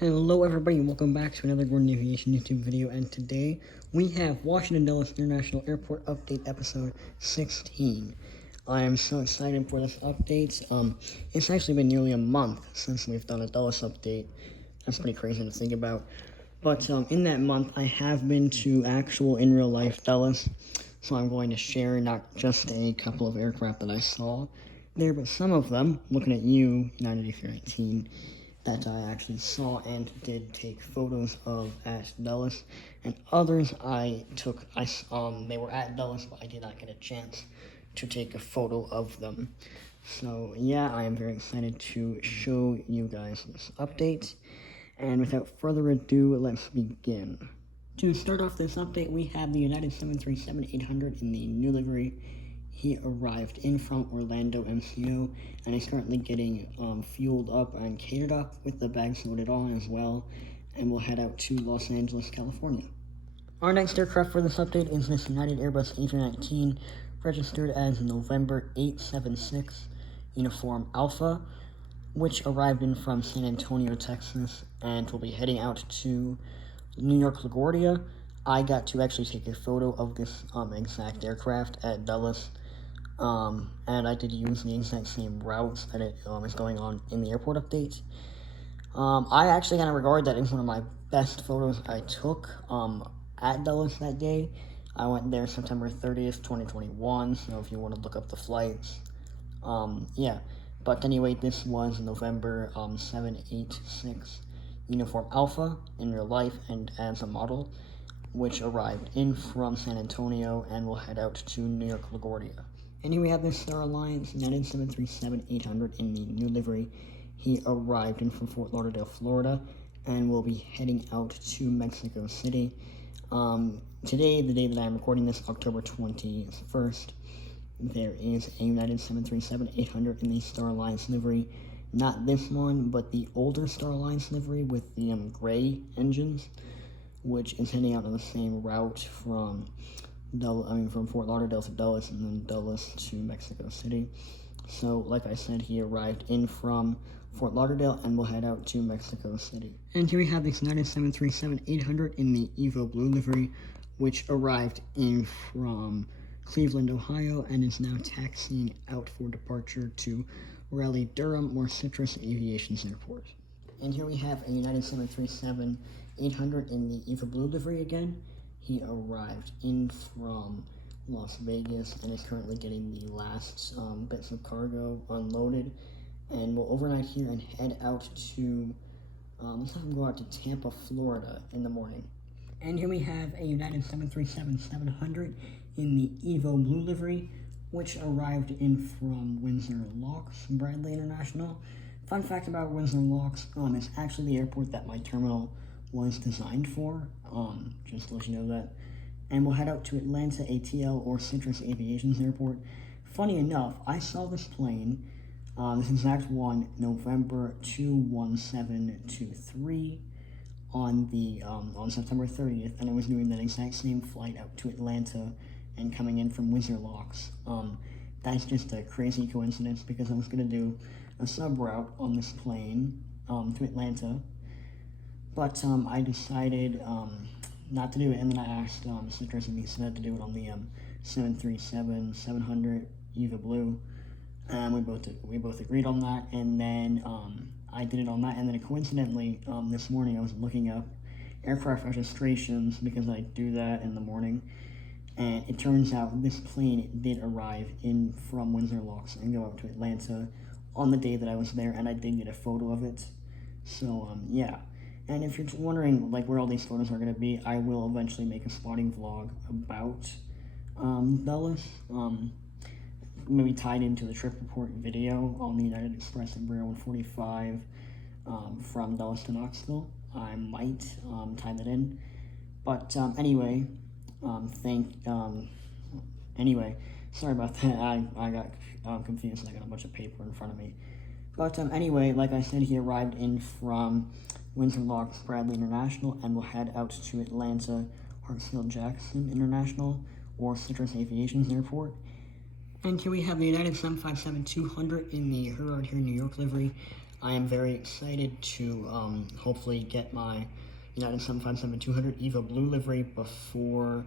Hello everybody and welcome back to another Gordon Aviation YouTube video, and today we have Washington Dulles International Airport Update episode 16. I am so excited for this update. It's actually been nearly a month since we've done a Dulles update. That's pretty crazy to think about. But in that month I have been to actual in real life Dulles, so I'm going to share not just a couple of aircraft that I saw there, but some of them, looking at you, United A319, that I actually saw and did take photos of at Dulles, and others they were at Dulles, but I did not get a chance to take a photo of them. So yeah, I am very excited to show you guys this update, and without further ado, let's begin. To start off this update, we have the United 737-800 in the new livery. He arrived in from Orlando MCO and is currently getting fueled up and catered up with the bags loaded on as well, and will head out to Los Angeles, California. Our next aircraft for this update is this United Airbus A319, registered as November 876 Uniform Alpha, which arrived in from San Antonio, Texas, and will be heading out to New York LaGuardia. I got to actually take a photo of this exact aircraft at Dulles. And I did use the exact same routes that it is going on in the airport update. I actually kind of regard that as one of my best photos I took at Dulles that day. I went there September 30th, 2021, so if you want to look up the flights. Yeah, but anyway, this was November 786 Uniform Alpha in real life and as a model, which arrived in from San Antonio and will head out to New York LaGuardia. And here we have this Star Alliance United 737-800 in the new livery. He arrived in from Fort Lauderdale, Florida, and will be heading out to Mexico City. Today, the day that I am recording this, October 21st, there is a United 737-800 in the Star Alliance livery. Not this one, but the older Star Alliance livery with the gray engines, which is heading out on the same route from Fort Lauderdale to Dulles, and then Dulles to Mexico City. So, like I said, he arrived in from Fort Lauderdale and will head out to Mexico City. And here we have this United 737-800 in the Evo Blue livery, which arrived in from Cleveland, Ohio, and is now taxiing out for departure to Raleigh-Durham or Citrus Aviation's airport. And here we have a United 737-800 in the Evo Blue livery again. He arrived in from Las Vegas and is currently getting the last bits of cargo unloaded, and will overnight here and head out to, let's have him go out to Tampa, Florida in the morning. And here we have a United 737-700 in the Evo Blue livery, which arrived in from Windsor Locks, Bradley International. Fun fact about Windsor Locks, it's actually the airport that my terminal was designed for, just to let you know that. And we'll head out to Atlanta ATL or Citrus Aviation's airport. Funny enough, I saw this plane, this exact one, November 21723 on September 30th, and I was doing that exact same flight out to Atlanta and coming in from Windsor Locks. That's just a crazy coincidence because I was going to do a sub route on this plane to Atlanta, but I decided not to do it, and then I asked Citrus and he said to do it on the 737-700 Eva Blue, and we both agreed on that, and then I did it on that, and then coincidentally this morning I was looking up aircraft registrations because I do that in the morning, and it turns out this plane did arrive in from Windsor Locks and go out to Atlanta on the day that I was there, and I did get a photo of it. So yeah. And if you're wondering like where all these photos are going to be, I will eventually make a spotting vlog about Dulles, maybe tied into the trip report video on the United Express Embraer 145 from Dulles to Knoxville. I might tie that in, but anyway, sorry about that. I got confused. I got a bunch of paper in front of me, but anyway, like I said, he arrived in from Windsor Locks, Bradley International, and will head out to Atlanta, Hartsfield-Jackson International, or Citrus Aviation's airport. And here we have the United 757-200 in the Herald here in New York livery. I am very excited to hopefully get my United 757-200 EVA Blue livery before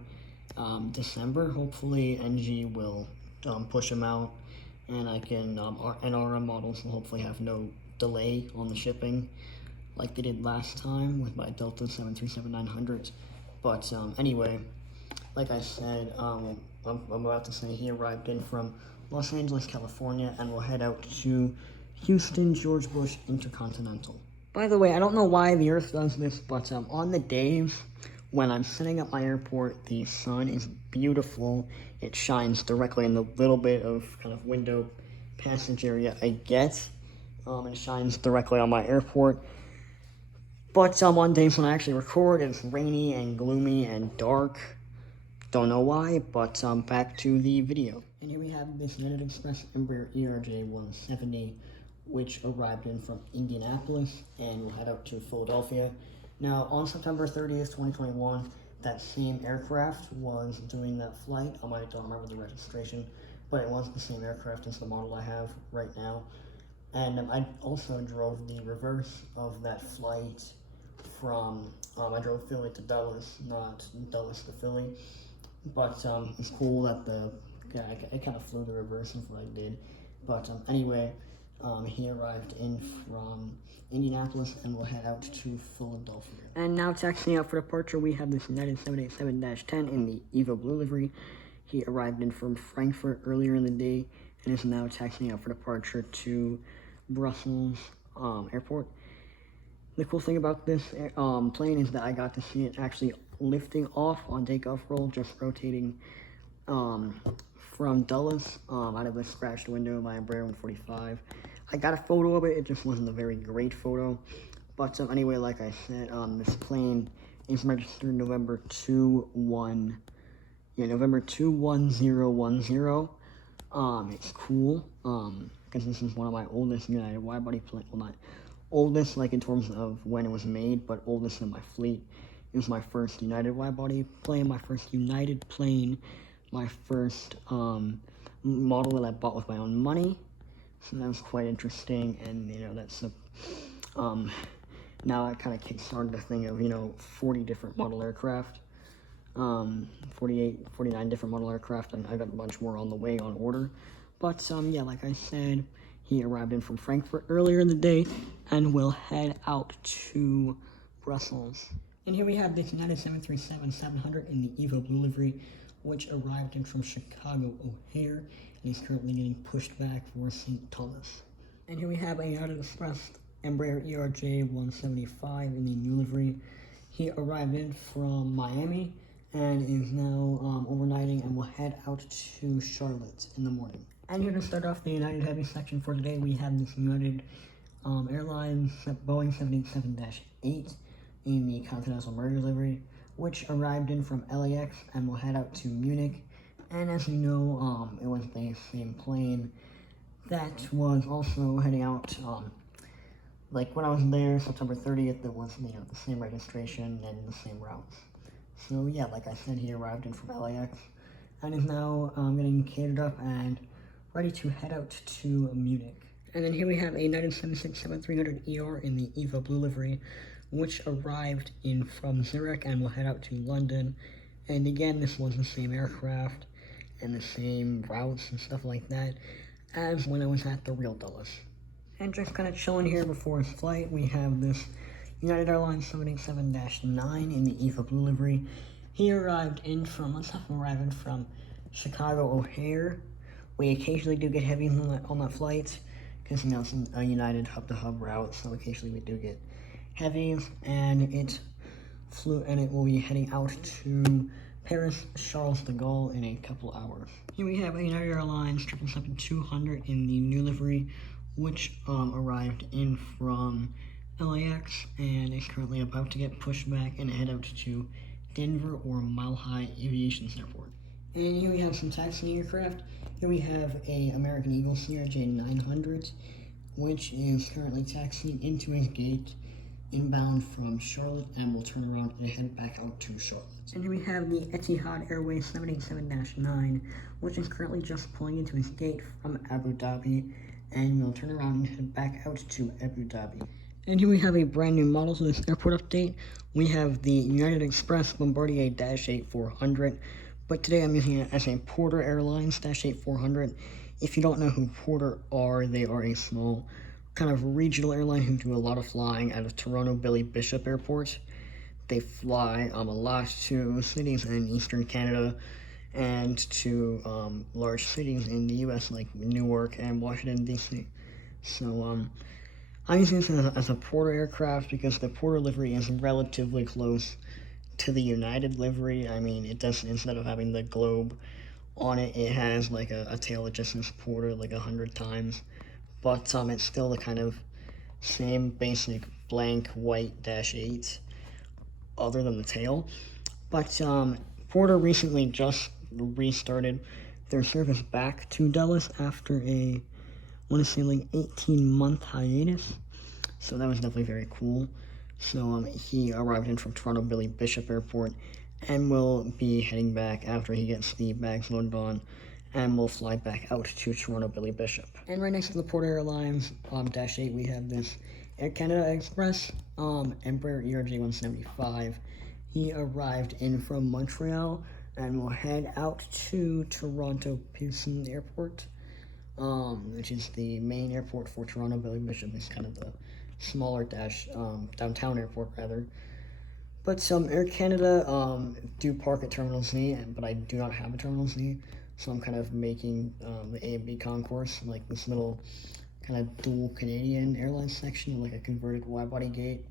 December. Hopefully NG will push them out, and I can and our models will hopefully have no delay on the shipping like they did last time with my Delta 737-900. But anyway, like I said, I'm about to say he arrived in from Los Angeles, California, and will head out to Houston George Bush Intercontinental. By the way, I don't know why the Earth does this, but on the days when I'm sitting at my airport, the sun is beautiful. It shines directly in the little bit of kind of window passage area I get. It shines directly on my airport. But on days when I actually record, it's rainy and gloomy and dark. Don't know why, but back to the video. And here we have this United Express Embraer ERJ-170, which arrived in from Indianapolis and will head out to Philadelphia. Now, on September 30th, 2021, that same aircraft was doing that flight. I don't remember the registration, but it was the same aircraft as the model I have right now. And I also drove the reverse of that flight from, I drove Philly to Dulles, not Dulles to Philly. But it's cool that I kind of flew the reverse of what I did. But anyway, he arrived in from Indianapolis and will head out to Philadelphia. And now taxiing out for departure, we have this United 787-10 in the EVA Blue livery. He arrived in from Frankfurt earlier in the day and is now taxiing out for departure to Brussels Airport. The cool thing about this plane is that I got to see it actually lifting off on takeoff roll, just rotating from Dulles out of a scratched window of my Embraer 145. I got a photo of it, it just wasn't a very great photo. But anyway, like I said, this plane is registered November 21010. It's cool, because this is one of my oldest United wide-body planes. Well, not oldest, like in terms of when it was made, but oldest in my fleet. It was my first United wide-body plane, my first United plane, my first model that I bought with my own money. So that was quite interesting, and that's now I kind of kickstarted a thing of 40 different model aircraft, 49 different model aircraft, and I got a bunch more on the way on order. But yeah, like I said, he arrived in from Frankfurt earlier in the day and will head out to Brussels. And here we have this United 737-700 in the EVA Blue livery, which arrived in from Chicago O'Hare and is currently getting pushed back for St. Thomas. And here we have a United Express Embraer ERJ-175 in the new livery. He arrived in from Miami and is now overnighting and will head out to Charlotte in the morning. And here to start off the United Heavy section for today, we have this United Airlines Boeing 787-8 in the Continental Merger livery, which arrived in from LAX and will head out to Munich. And as you know, it was the same plane that was also heading out, like when I was there, September 30th, it was, the same registration and the same routes. So yeah, like I said, he arrived in from LAX and is now getting catered up and ready to head out to Munich. And then here we have a United 767-300ER in the EVA Blue livery, which arrived in from Zurich and will head out to London. And again, this was the same aircraft and the same routes and stuff like that as when I was at the real Dulles. And just kind of chilling here before his flight, we have this United Airlines 787-9 in the EVA Blue livery. He arrived in from, let's have him arriving from Chicago O'Hare. We occasionally do get heavies on that flight, because it's a United hub-to-hub route, so occasionally we do get heavies, and it will be heading out to Paris Charles de Gaulle in a couple hours. Here we have a United Airlines 777-200 in the new livery, which arrived in from LAX and is currently about to get pushed back and head out to Denver or Mile High Aviation Airport. And here we have some taxiing aircraft. Here we have a American Eagle CRJ-900, which is currently taxiing into his gate inbound from Charlotte and will turn around and head back out to Charlotte. And here we have the Etihad Airways 787-9, which is currently just pulling into his gate from Abu Dhabi and we'll turn around and head back out to Abu Dhabi. And here we have a brand new model to this airport update. We have the United Express Bombardier Dash 8400, but today I'm using it as a Porter Airlines Dash 8400. If you don't know who Porter are, they are a small kind of regional airline who do a lot of flying out of Toronto Billy Bishop Airport. They fly a lot to cities in Eastern Canada and to large cities in the U.S. like Newark and Washington, D.C. So I'm using this as a Porter aircraft because the Porter livery is relatively close to the United livery. I mean, it does, instead of having the globe on it, it has like a tail that just says Porter like 100 times. But it's still the kind of same basic blank white Dash 8 other than the tail. But Porter recently just restarted their service back to Dallas after a, I want to say like 18-month hiatus. So that was definitely very cool. So he arrived in from Toronto Billy Bishop Airport and will be heading back after he gets the bags loaded on, and we'll fly back out to Toronto Billy Bishop. And right next to the Porter Airlines Dash 8, we have this Air Canada Express Embraer ERJ-175. He arrived in from Montreal and will head out to Toronto Pearson Airport, which is the main airport for Toronto Billy Bishop. It's kind of the smaller downtown airport rather. But Air Canada do park at Terminal Z, but I do not have a Terminal Z, so I'm kind of making the A and B concourse like this little kind of dual Canadian Airlines section, like a converted wide-body gate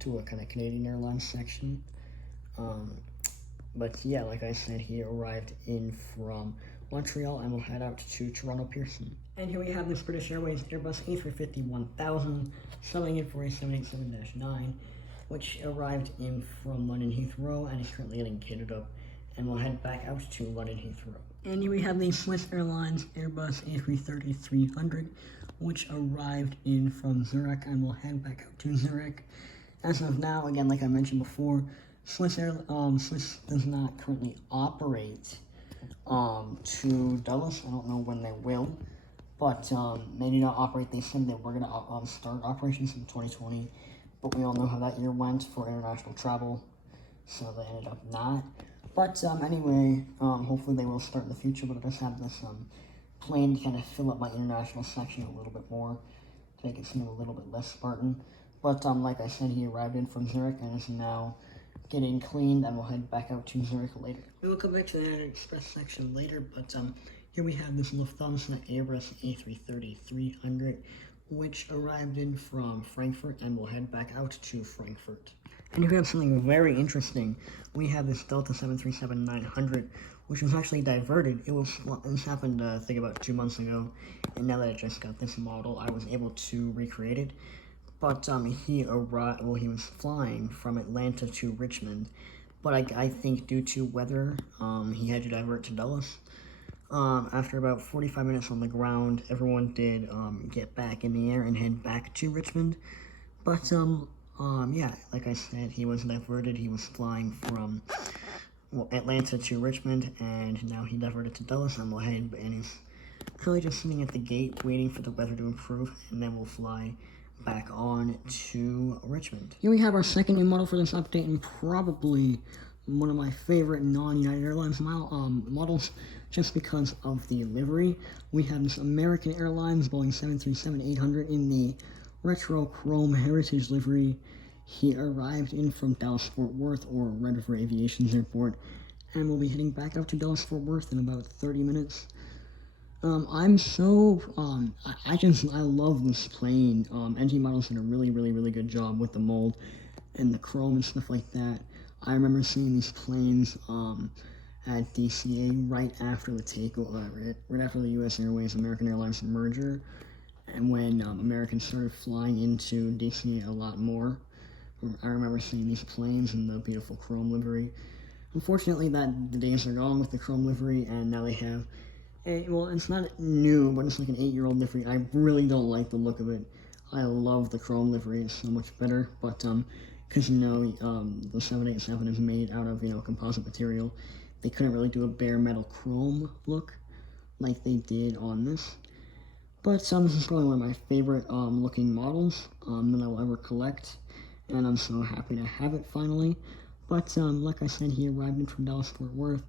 to a kind of Canadian Airlines section. But yeah, like I said, he arrived in from Montreal and will head out to Toronto Pearson. And here we have this British Airways Airbus A350-1000 selling in for a 787-9, which arrived in from London Heathrow and is currently getting kitted up and will head back out to London Heathrow. And here we have the Swiss Airlines Airbus A330-300, which arrived in from Zurich and will head back out to Zurich. As of now, again, like I mentioned before, Swiss does not currently operate to Dulles. I don't know when they will, but they do not operate. They said they were going to start operations in 2020, but we all know how that year went for international travel, so they ended up not. But anyway, hopefully they will start in the future, but I just have this plane to kind of fill up my international section a little bit more, to make it seem a little bit less Spartan. But like I said, he arrived in from Zurich and is now getting cleaned, and we'll head back out to Zurich later. We will come back to the United Express section later, but here we have this Lufthansa Airbus A330-300, which arrived in from Frankfurt and will head back out to Frankfurt. And here we have something very interesting. We have this Delta 737-900, which was actually diverted. This happened, I think, about 2 months ago, and now that I just got this model, I was able to recreate it. But he was flying from Atlanta to Richmond, but I think due to weather, he had to divert to Dulles. After about 45 minutes on the ground, everyone did get back in the air and head back to Richmond. But yeah, like I said, he was diverted. He was flying from Atlanta to Richmond, and now he diverted to Dulles and will head, and he's currently just sitting at the gate waiting for the weather to improve, and then we'll fly back on to Richmond. Here we have our second new model for this update, and probably one of my favorite non-United Airlines models, just because of the livery. We have this American Airlines Boeing 737-800 in the retro chrome heritage livery. He arrived in from Dallas-Fort Worth, or Red River Aviation's airport, and will be heading back out to Dallas-Fort Worth in about 30 minutes. I love this plane. NG Models did a really good job with the mold and the chrome and stuff like that. I remember seeing these planes at DCA right after the takeover, right after the U.S. Airways American Airlines merger, and when Americans started flying into DCA a lot more. I remember seeing these planes in the beautiful chrome livery. Unfortunately, the days are gone with the chrome livery, and now they have well, it's not new, but it's like an 8-year-old livery. I really don't like the look of it. I love the chrome livery. It's so much better, but because the 787 is made out of composite material, they couldn't really do a bare metal chrome look like they did on this. But this is probably one of my favorite looking models that I will ever collect, and I'm so happy to have it finally. But like I said, he arrived in from Dallas-Fort Worth,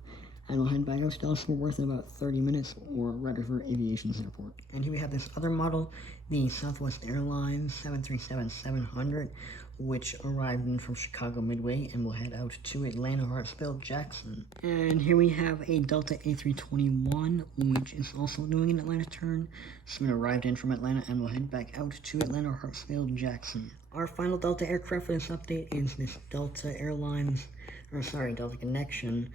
and we'll head back out to Dallas-Fort Worth in about 30 minutes, or Red River Aviation's airport. And here we have this other model, the Southwest Airlines 737-700, which arrived in from Chicago Midway, and will head out to Atlanta Hartsfield Jackson. And here we have a Delta A321, which is also doing an Atlanta turn. So it arrived in from Atlanta, and will head back out to Atlanta Hartsfield Jackson. Our final Delta aircraft for this update is this Delta Connection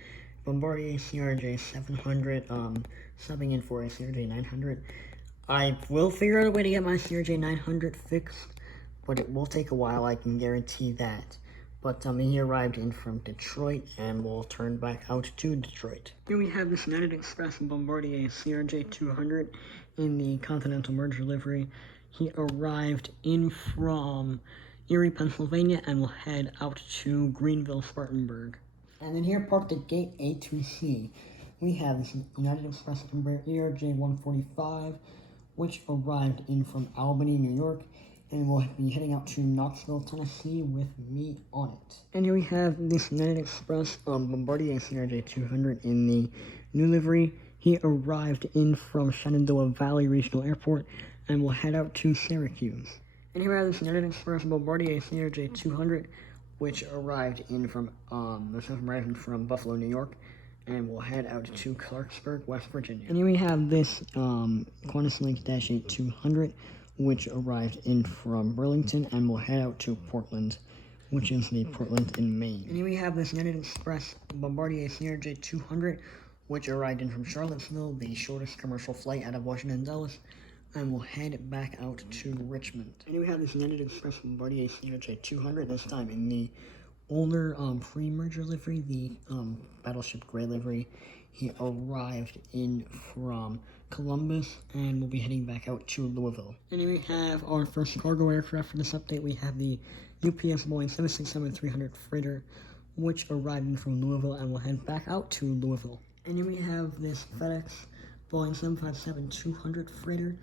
Bombardier CRJ-700, subbing in for a CRJ-900. I will figure out a way to get my CRJ-900 fixed, but it will take a while, I can guarantee that. But he arrived in from Detroit, and will turn back out to Detroit. Here we have this United Express Bombardier CRJ-200 in the Continental Merger livery. He arrived in from Erie, Pennsylvania, and will head out to Greenville, Spartanburg. And then here, parked at Gate A2C, we have this United Express Embraer ERJ-145, which arrived in from Albany, New York, and will be heading out to Knoxville, Tennessee with me on it. And here we have this United Express Bombardier CRJ-200 in the new livery. He arrived in from Shenandoah Valley Regional Airport, and will head out to Syracuse. And here we have this United Express Bombardier CRJ-200, which arrived in from Buffalo, New York, and will head out to Clarksburg, West Virginia. And here we have this Qantas Link Dash 8200, which arrived in from Burlington, and will head out to Portland, which is the Portland in Maine. And here we have this United Express Bombardier CRJ-200, which arrived in from Charlottesville, the shortest commercial flight out of Washington Dulles, and will head back out to Richmond. And here we have this United Express Bombardier CRJ-200, this time in the older pre-merger livery, the Battleship Gray livery. He arrived in from Columbus, and will be heading back out to Louisville. And here we have our first cargo aircraft for this update. We have the UPS Boeing 767-300 freighter, which arrived in from Louisville, and will head back out to Louisville. And here we have this FedEx Boeing 757-200 freighter,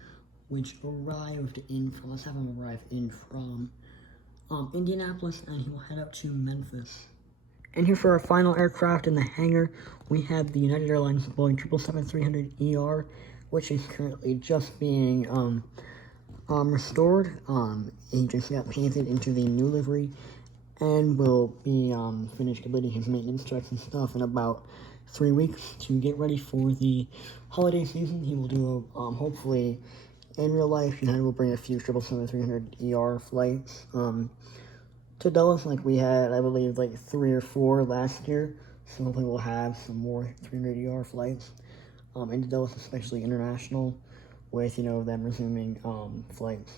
which arrived in from, let's have him arrive in from Indianapolis, and he will head out to Memphis. And here for our final aircraft in the hangar, we have the United Airlines Boeing 777-300ER, which is currently just being restored. He just got painted into the new livery, and will be finished completing his maintenance checks and stuff in about 3 weeks to get ready for the holiday season. He will do hopefully in real life, United will bring a few 777-300ER flights to Dulles, like we had, I believe, like 3 or 4 last year. So hopefully we'll have some more 300ER flights into Dulles, especially international, with, them resuming flights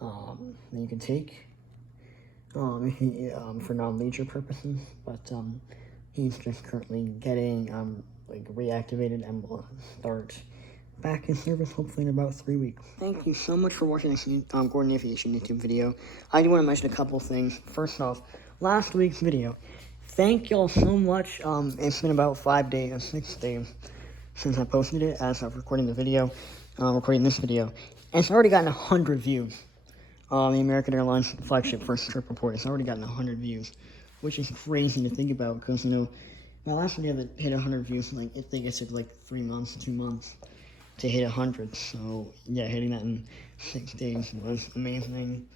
that you can take for non-leisure purposes. But he's just currently getting reactivated, and will start back in service hopefully in about 3 weeks. Thank you so much for watching this Gordon Aviation YouTube video. I do want to mention a couple things. First off, last week's video. Thank y'all so much. It's been about 6 days since I posted it as of recording this video. And it's already gotten 100 views. The American Airlines flagship first trip report, it's already gotten 100 views, which is crazy to think about, because, my last video that hit 100 views, I think it took 3 months, 2 months to hit 100, so yeah, hitting that in 6 days was amazing.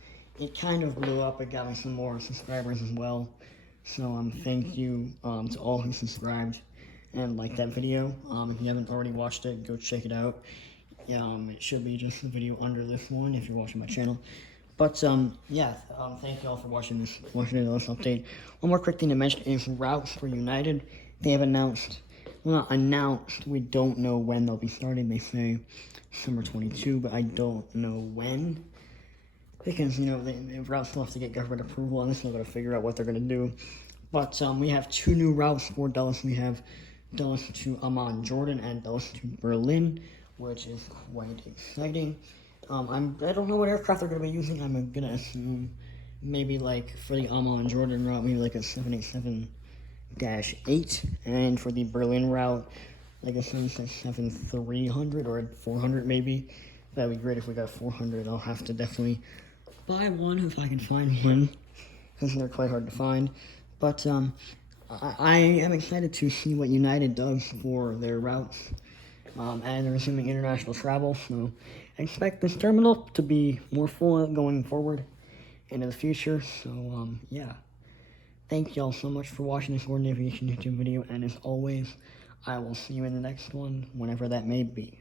It kind of blew up, it got me some more subscribers as well, so thank you to all who subscribed and liked that video. If you haven't already watched it, go check it out. It should be just the video under this one if you're watching my channel. But thank you all for watching this update. One more quick thing to mention is routes for United. They have announced, well, not announced, we don't know when they'll be starting. They say summer 22, but I don't know when, because the routes still have to get government approval, and they're still got to figure out what they're going to do. But we have 2 new routes for Dulles. We have Dulles to Amman, Jordan, and Dulles to Berlin, which is quite exciting. I don't know what aircraft they're going to be using. I'm going to assume maybe for the Amman, Jordan route, maybe a 787-8, and for the Berlin route, a 767-300 or 400 maybe. That'd be great if we got 400. I'll have to definitely buy one if I can find one, because they're quite hard to find. But I am excited to see what United does for their routes, and they're resuming international travel. So I expect this terminal to be more full going forward into the future. So yeah, thank y'all so much for watching this Gordon Aviation YouTube video, and as always, I will see you in the next one, whenever that may be.